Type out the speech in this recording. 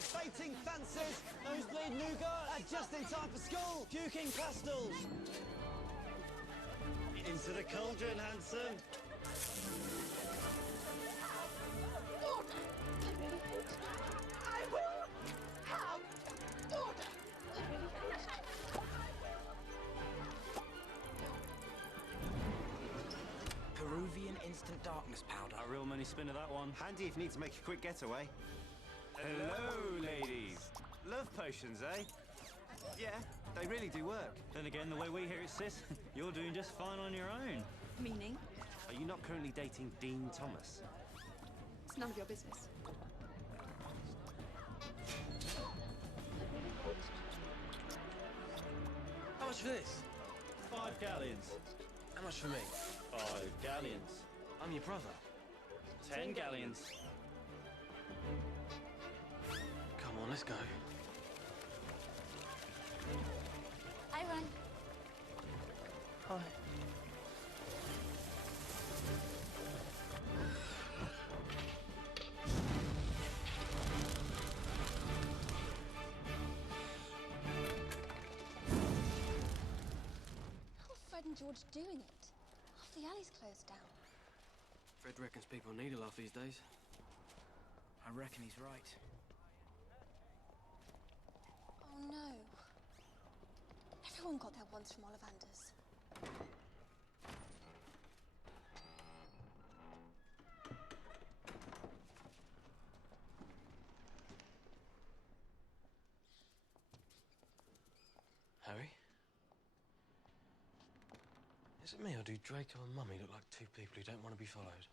fainting fancies, nosebleed nougat, and just in time for school, puking pastels. Into the cauldron, handsome. I will have order. Peruvian instant darkness powder. A real money spinner, that one. Handy if you need to make a quick getaway. Hello, ladies. Love potions, eh? Yeah, they really do work. Then again, the way we hear it, sis, you're doing just fine on your own. Meaning? Are you not currently dating Dean Thomas? It's none of your business. How much for this? 5 galleons. How much for me? 5 galleons. I'm your brother. 10 galleons. Come on, let's go. I run. Hi. How's Fred and George doing it? Half the alley's closed down. Fred reckons people need a laugh these days. I reckon he's right. Oh no. Everyone got there once from Ollivander's. Harry? Is it me, or do Draco and Mummy look like two people who don't want to be followed?